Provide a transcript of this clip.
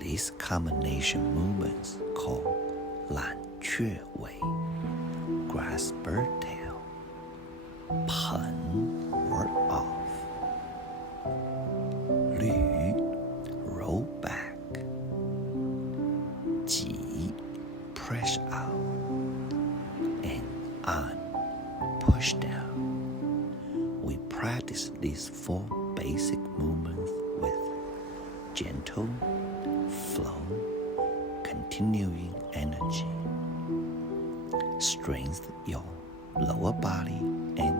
These combination movements called 揽雀尾 grasp bird tail, pen or off, 捋 roll back, 挤 press out, and on push down. We practice these 4 basic movements with gentle flow, continuing energy. Strengthen your lower body and